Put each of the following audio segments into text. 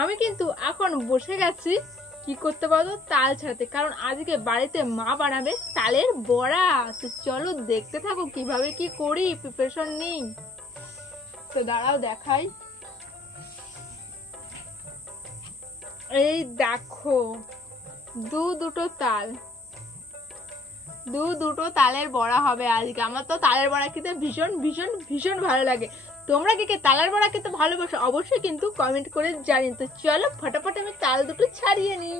আমি কিন্তু এখন বসে গেছি কি করতে পারবো তাল ছাড়াতে, কারণ আজকে বাড়িতে মা বানাবে তালের বড়া। তো চলো দেখতে থাকো কিভাবে কি করি, প্রিপারেশন নিই। তো দাঁড়াও দেখাই। এই দেখো দুটো তালের বড়া হবে আজকে। আমার তো তালের বড়া খেতে ভীষণ ভীষণ ভীষণ ভালো লাগে। তোমরা কি কে তালের বড়া খেতে ভালোবাসো অবশ্যই কিন্তু কমেন্ট করে জানিয়ে। তো চলো ফটাফট আমি তাল দুটো ছাড়িয়ে নিই।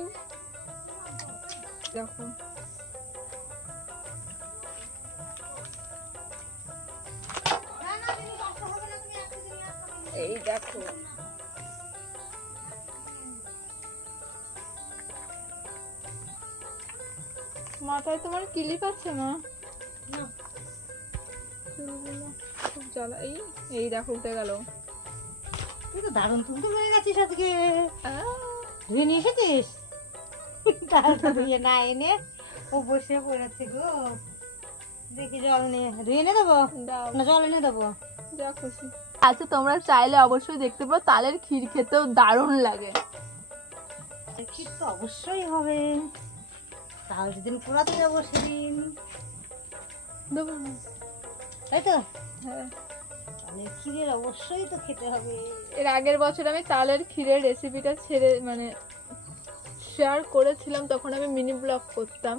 দেখো এই দেখো মাথায় তোমার ক্লিপ আছে মা? খুব জ্বালা। এই দেখো উঠে গেল। তুই তো দারুণ তুলতে পেরে গেছিস আজকে। ধুয়ে নিয়ে এসেছিস? ধুয়ে না এনে ও বসে পড়েছে গো। দেখি জল নিয়ে ধুয়ে এনে দেবো না জল এনে দেবো? যা খুশি। আচ্ছা তোমরা চাইলে অবশ্যই দেখতে পারো তালের ক্ষীর খেতেও দারুণ লাগে। ক্ষীর তো অবশ্যই হবে, তাহলে যেদিন পোড়াতে যাবো সেদিন দেবো তাই তো। হ্যাঁ তাহলে ক্ষীরের অবশ্যই তো খেতে হবে। এর আগের বছর আমি তালের ক্ষীরের রেসিপিটা ছেড়ে শেয়ার করেছিলাম, তখন আমি মিনি ব্লগ করতাম,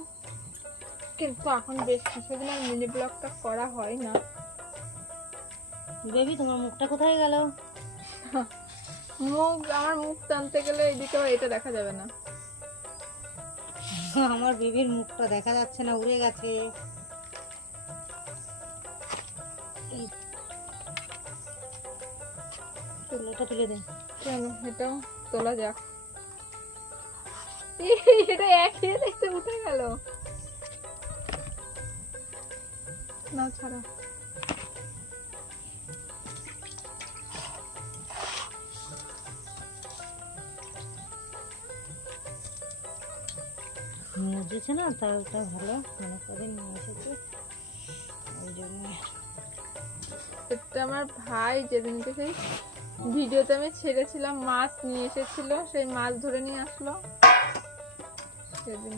কিন্তু এখন বেশ কিছুদিন আর মিনি ব্লগটা করা হয় না। বেবি তোমার মুখটা কোথায় গেল? আমার মুখ টানতে গেলে এদিকে এটা দেখা যাবে না। আমার বেবির মুখটা দেখা যাচ্ছে না, উড়ে গেছে। তুলোটা তুলে দে। কেন এটাও তোলা যাক। এটা একই দেখতে উঠে গেল না ছাড়া। নিয়ে এসেছে না তালটা ভালো মনে করে নিয়ে এসেছে ওই জন্য। এটা আমার ভাই যেদিনকে সেই ভিডিওতে আমি ছেড়েছিলাম মাছ নিয়ে এসেছিল, সেই মাছ ধরে নিয়ে আসলো সেদিন।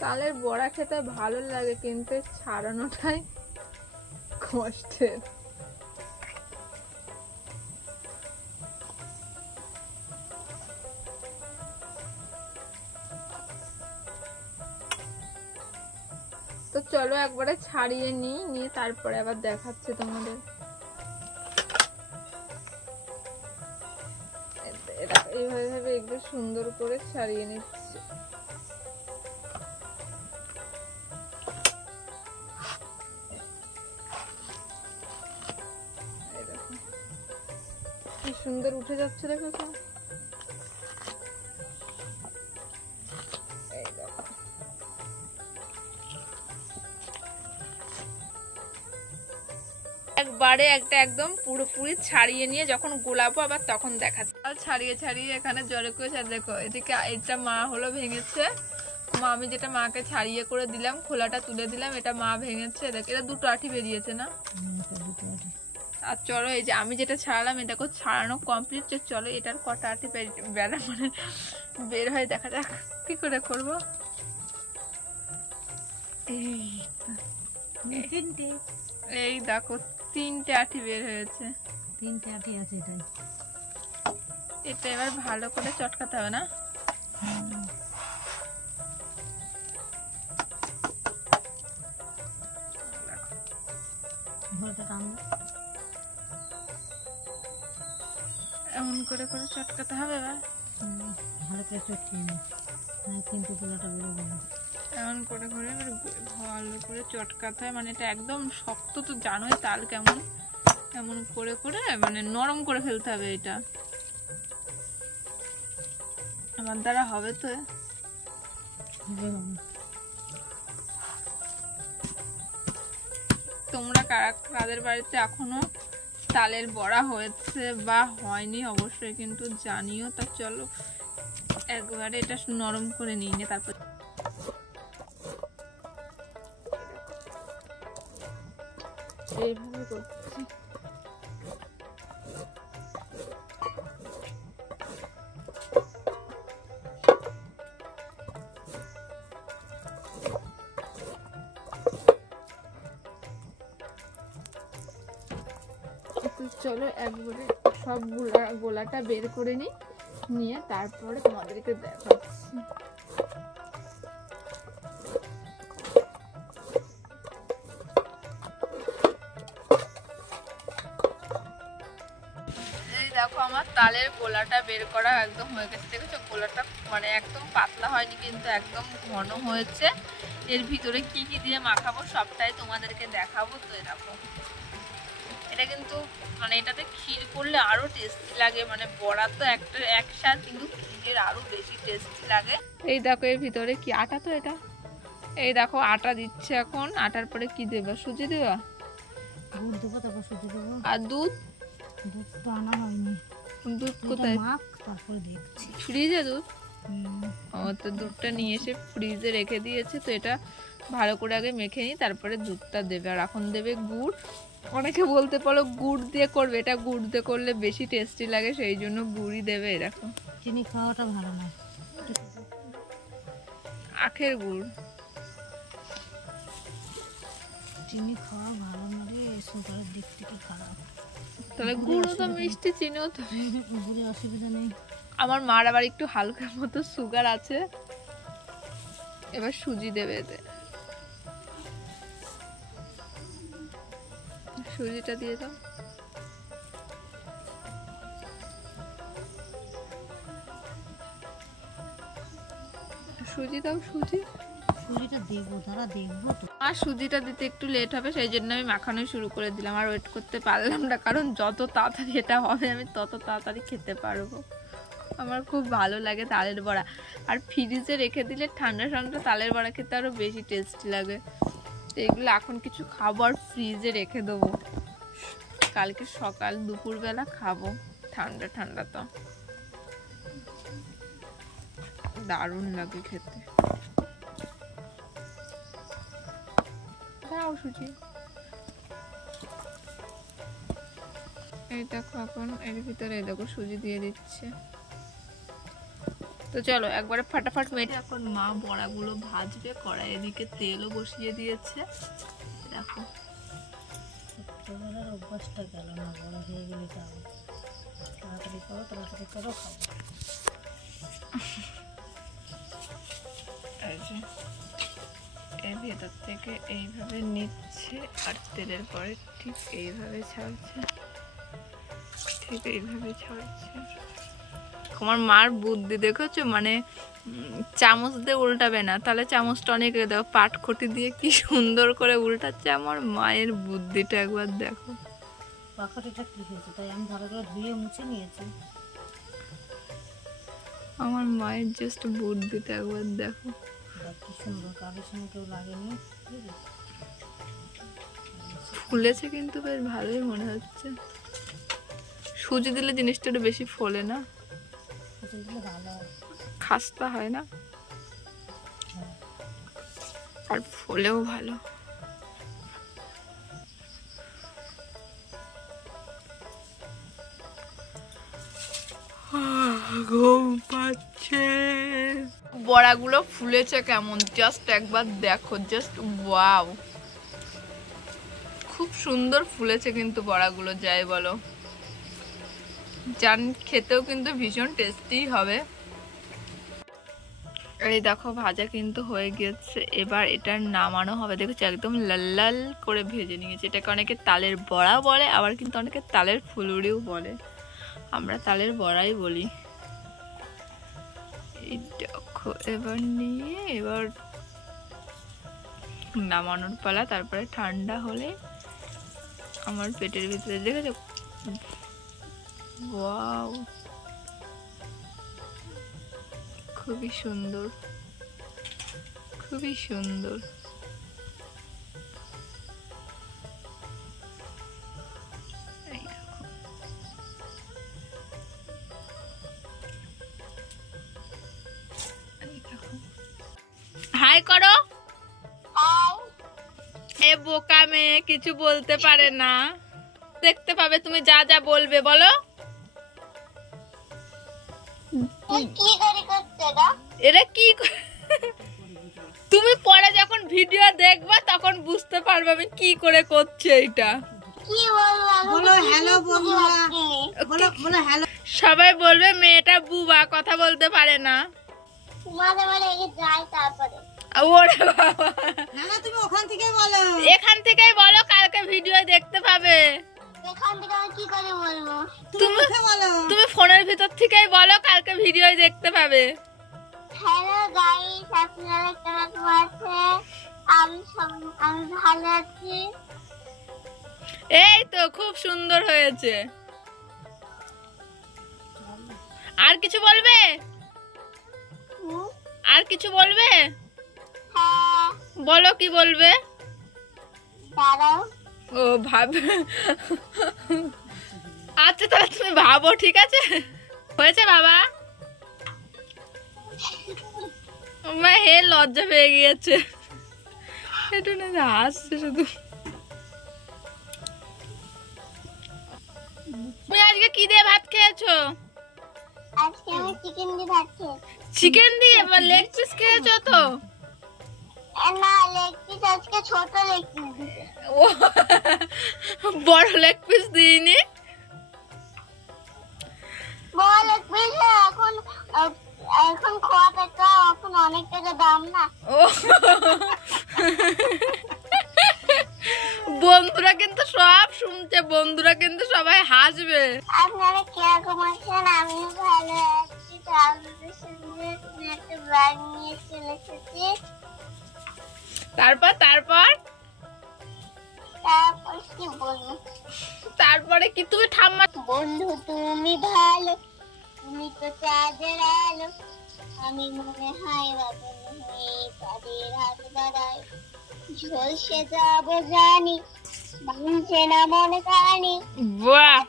তালের বড়া খেতে ভালো লাগে কিন্তু ছাড়ানোটাই কষ্টের। তো চলো একবারে ছাড়িয়ে নিয়ে তারপরে আবার দেখাচ্ছি তোমাদের। এইভাবে একটু সুন্দর করে ছাড়িয়ে নিচ্ছে। কি সুন্দর উঠে যাচ্ছে দেখো তো। একবারে একটা একদম পুরোপুরি ছাড়িয়ে নিয়ে যখন গোলাপো আবার তখন দেখাচ্ছে। ছাড়িয়ে এখানে জলে করে দেখো এদিকে এটা মা হলো ভেঙেছে। মা আমি যেটা মাকে ছাড়িয়ে করে দিলাম, খোলাটা তুলে দিলাম, এটা মা ভেঙেছে। দেখ এটা দুটো আঠি বেরিয়েছে না। আর চলো এই যে আমি যেটা ছাড়ালাম এটা ছাড়ানো কমপ্লিট। চলো এটার কটা আঠি বের হয় দেখা যাক কি করে করবো। এই দেখো 3টে আঠি বের হয়েছে। 3টে আঠি আছে এটাই। এটা এবার ভালো করে চটকাতে হবে না? এমন করে চটকাতে হবে এবার। ভালো করে চটকিয়ে নি কিন্তু পোলাটা বেরোবে না। এমন করে ভালো করে চটকাতে হয়, মানে এটা একদম শক্ত তো জানোই তাল কেমন। এমন করে মানে নরম করে ফেলতে হবে। এটা আমার দ্বারা হবে তো? তোমরা কাদের বাড়িতে এখনো তালের বড়া হয়েছে বা হয়নি অবশ্যই কিন্তু জানিও। তা চলো একবারে এটা নরম করে নিয়ে তারপর এইভাবে করছি। চলো একবারে সব গোলাটা বের করে নিয়ে তারপরে তোমাদেরকে দেখাচ্ছি। এই দেখো আমার তালের গোলাটা বের করা একদম হয়ে গেছে। দেখেছো গোলাটা মানে একদম পাতলা হয়নি, কিন্তু একদম ঘন হয়েছে। এর ভিতরে কি কি দিয়ে মাখাবো সবটাই তোমাদেরকে দেখাবো। তো এরকম এটা কিন্তু মানে এটাতে ক্ষীর করলে আরো টেস্টি লাগে, মানে বড়া তো একটা একসাথে, কিন্তু ক্ষীরের আরো বেশি টেস্টি লাগে। এই দেখো এর ভিতরে কি আটা, তো এটা এই দেখো আটা দিচ্ছে এখন। আটার পরে কি দেবা? সুজি দেবা? দুধ দেবো, তারপর সুজি দেবো। আর দুধ? দুধ তো আনা হয়নি। দুধ কোথায়? মাখ, তারপরে দেখছি। ফ্রিজে দুধ? ও, তো দুধটা নিয়ে এসে ফ্রিজে রেখে দিয়েছে। তো এটা ভালো করে আগে মেখে নিই, তারপরে দুধটা দেবে। আর এখন দেবে গুড়। অনেকে বলতে পারো গুড় দিয়ে করবে, এটা গুড় দিয়ে করলে বেশি টেস্টি লাগে, সেই জন্য গুড়ই দেবে। এরকম চিনি খাওয়াটা ভালো না, আখের গুড়। চিনি খাওয়া ভালো না রে, সুগারের দিক থেকে খারাপ। তাহলে গুড়ও তো মিষ্টি, চিনিও তো। গুড়ে অসুবিধা নেই। আমার মার আবার একটু হালকা মতো সুগার আছে। এবার সুজি দেবে এতে। সুজিটা দিয়ে দাও। সুজি দাও, সুজি। সুজিটা দেবো, তারা দেখবো তো। আর সুজিটা দিতে একটু লেট হবে, সেই জন্য আমি মাখানো শুরু করে দিলাম। আর ওয়েট করতে পারলাম না, কারণ যত তাড়াতাড়ি এটা হবে আমি তত তাড়াতাড়ি খেতে পারবো। আমার খুব ভালো লাগে তালের বড়া। আর ফ্রিজে রেখে দিলে ঠান্ডা ঠান্ডা তালের বড়া খেতে আরো বেশি টেস্টি লাগে। তো এগুলো এখন কিছু খাবো আর ফ্রিজে রেখে দেবো, কালকে সকাল দুপুরবেলা খাবো। ঠান্ডা ঠান্ডা তো দারুণ লাগে খেতে। দাও সুজি। এই দেখো এখন এর ভিতরে দেখো সুজি দিয়ে দিচ্ছে। তো চলো একবারে ফাটাফাট মেটে এখন মা বড়াগুলো ভাজবে। কড়াই এদিকে তেলও বসিয়ে দিয়েছে। দেখো ছোটবেলার অভ্যাসটা গেল না, বড় হয়ে গেলে যাবো। তাড়াতাড়ি করো, তাড়াতাড়ি করো, খাবো। এর ভেতর থেকে এইভাবে নিচ্ছে আর তেলের পরে ঠিক এইভাবে ছাড়ছে, ঠিক এইভাবে ছাড়ছে। আমার মার বুদ্ধি দেখেছো, মানে চামচ দিয়ে উল্টাবে না, তাহলে চামচটা অনেক দেখো পাটখটি দিয়ে কি সুন্দর করে উল্টাচ্ছে। আমার মায়ের বুদ্ধিটা একবার দেখো। পাখাটিটা কি হয়েছে, তাই আমি ভালো করে ধুয়ে মুছে নিয়েছি। আমার মায়ের জাস্ট বুদ্ধিটা একবার দেখো, কি সুন্দর, কাজের সঙ্গে কেউ লাগেনি। ফুলেছে কিন্তু বেশ ভালোই মনে হচ্ছে। সুজি দিলে জিনিসটা একটু বেশি ফোলে না, খাস্তা হয় না, আর ফোলেও ভালো। ঘুম পাচ্ছে। বড়াগুলো ফুলেছে কেমন জাস্ট একবার দেখো, জাস্ট ওয়াও, খুব সুন্দর ফুলেছে কিন্তু বড়াগুলো, যাই বলো। জান খেতেও কিন্তু ভীষণ টেস্টি হবে। এই দেখো ভাজা কিন্তু হয়ে গেছে, এবার এটা নামানো হবে। দেখেছো একদম লাল লাল করে ভেজে নিয়েছে। এটাকে অনেকে তালের বড়া বলে, আবার কিন্তু অনেকে তালের ফুলুরিও বলে, আমরা তালের বড়াই বলি। এই দেখো এবার নিয়ে এবার নামানোর পালা। তারপরে ঠান্ডা হলে আমার পেটের ভিতরে দেখেছো, ওয়াও, খুবই সুন্দর, খুবই সুন্দর। হাই করো। বোকা মেয়ে, কিছু বলতে পারে না। দেখতে পাবে তুমি যা যা বলবে, বলো। এরা কি তুমি পরে যখন ভিডিও দেখবা তখন বুঝতে পারবে আমি কি করে করছি এইটা। বলো হ্যালো বন্ধুরা, বলো বলো হ্যালো। সবাই বলবে মেয়েটা বুবা, কথা বলতে পারে না। ওরে বাবা, না না তুমি ওখান থেকেই বলো। এখান থেকেই বলো, কালকে ভিডিও দেখতে পাবে। তুমি ফোনের ভিতর থেকেই বলো, কালকে ভিডিও দেখতে পাবে। হ্যালো গাইস, আপনারা কেমন আছেন? আমি ভালো আছি। এই তো খুব সুন্দর হয়েছে। আর কিছু বলবে? আর কিছু বলবে? হ্যাঁ, বলো কি বলবে। দাঁড়াও। ও ভাব, আচ্ছা তাহলে তুমি ভাবো, ঠিক আছে? হয়েছে বাবা? আমার হে লজ্জা পেয়ে গিয়েছে, একটু না হাসছে শুধু। তুমি আজকে কি দিয়ে ভাত খেয়েছো? আজকে আমি চিকেন দিয়ে ভাত খেয়েছি। চিকেন দিয়ে? লেগ পিস খেয়েছো তো? না, লেগ পিস আজকে ছোট লেগ পিস দিয়েছে। ও বড় লেগ পিস দিইনি। বড় লেগ পিস এখন খোয়া টাকা, এখন অনেক টাকা দাম না। ও বন্ধুরা কিন্তু সব শুনছে, বন্ধুরা কিন্তু সবাই হাসবে। আপনারা কিরকম আছেন? আমিও ভালো আছি। তো আপনাদের সঙ্গে একটা ব্লগ নিয়ে চলে এসেছি। তারপর তারপর তারপর কি বলবো? তারপরে কি তুমি ঠাম্মা? বন্ধু তুমি ভালো, তুমি তো চাঁদের আলো, আমি মনে হয় বাদল হয়ে তাদের হাত বাড়াই, ঝলসে যাবো জানি, ভাঙছে না মনে কানি, বাহ,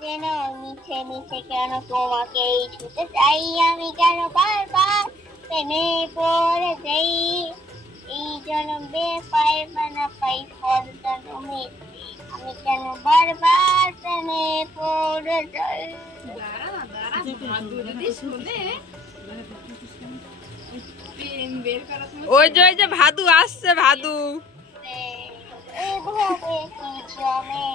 যেন মিছে মিছে কেন তোমাকেই ছুটে চাই, আমি কেন বারবার প্রেমে পড়ে যাই, এই জন্মে পাই না পাই পর জন্মে, আমি কেন বারবার প্রেমে পড়ে যাই। ওই যে ভাদু আসছে, ভাদু। এভাবে কি জমে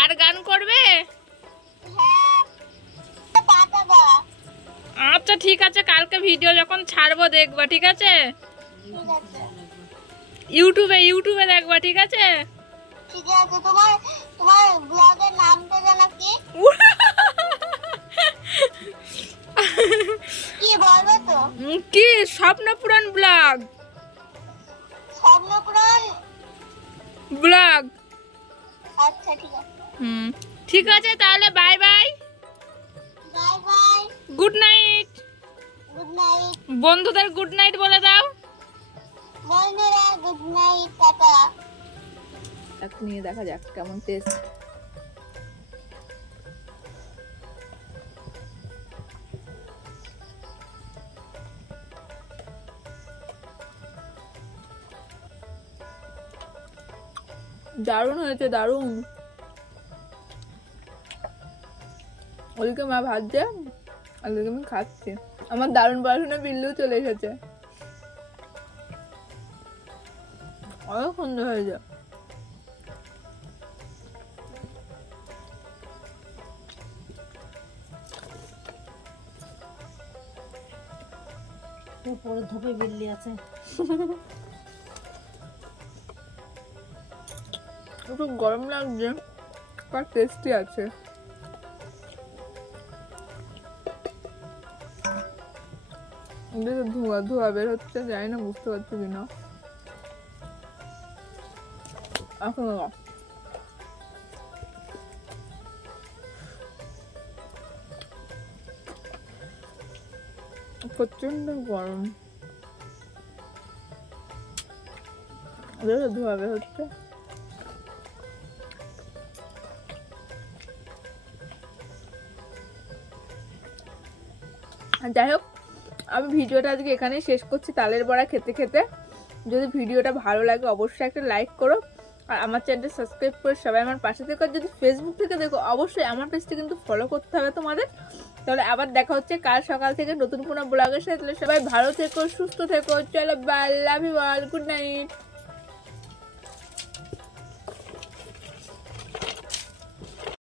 আর গান করবে? হ্যাঁ, পাতাবা। আচ্ছা ঠিক আছে, কালকে ভিডিও যখন ছাড়বো দেখবা, ঠিক আছে? ঠিক আছে, ইউটিউবে দেখবা, ঠিক আছে? ঠিক আছে। তোমার ব্লগের নামটা জানো কি? কি বলবো তো? কি? স্বপ্নপুরাণ ব্লগ। স্বপ্নপুরাণ ব্লগ। আচ্ছা ঠিক আছে। ঠিক আছে তাহলে, bye bye, bye bye, good night. Good night. বন্ধুদের গুড নাইট বলে দাও। বন্ধুরা গুড নাইট, টাটা। নিয়ে দেখা যাক কেমন টেস্ট। দারুণ হয়েছে, দারুণ। ওদিকে মা ভাজছে আর ওদিকে আমি খাচ্ছি। আমার দারুণ পড়াশোনা বিল্লু চলে এসেছে, অনেক সুন্দর হয়েছে। পরের ধাপে বিল্লি আছে। একটু গরম লাগছে, আর টেস্টি আছে। ধোঁয়া ধোঁয়া বের হচ্ছে, জানি না বুঝতে পারছি কিনা। এখন প্রচন্ড গরম, ধোঁয়া বের হচ্ছে। যাই হোক, আমি ভিডিওটা আজকে এখানেই শেষ করছি তালের বড়া খেতে খেতে। যদি ভিডিওটা ভালো লাগে অবশ্যই একটা লাইক করো, আর আমার চ্যানেলটা সাবস্ক্রাইব করে সবাই আমার পাশে থেকো। যদি ফেসবুক থেকে দেখো অবশ্যই আমার পেজটা কিন্তু ফলো করতে হবে তোমাদের। তাহলে আবার দেখা হচ্ছে কাল সকাল থেকে নতুন কোনো ব্লগের সাথে। সবাই ভালো থেকো, সুস্থ থেকো। চলো bye, love you all, good night.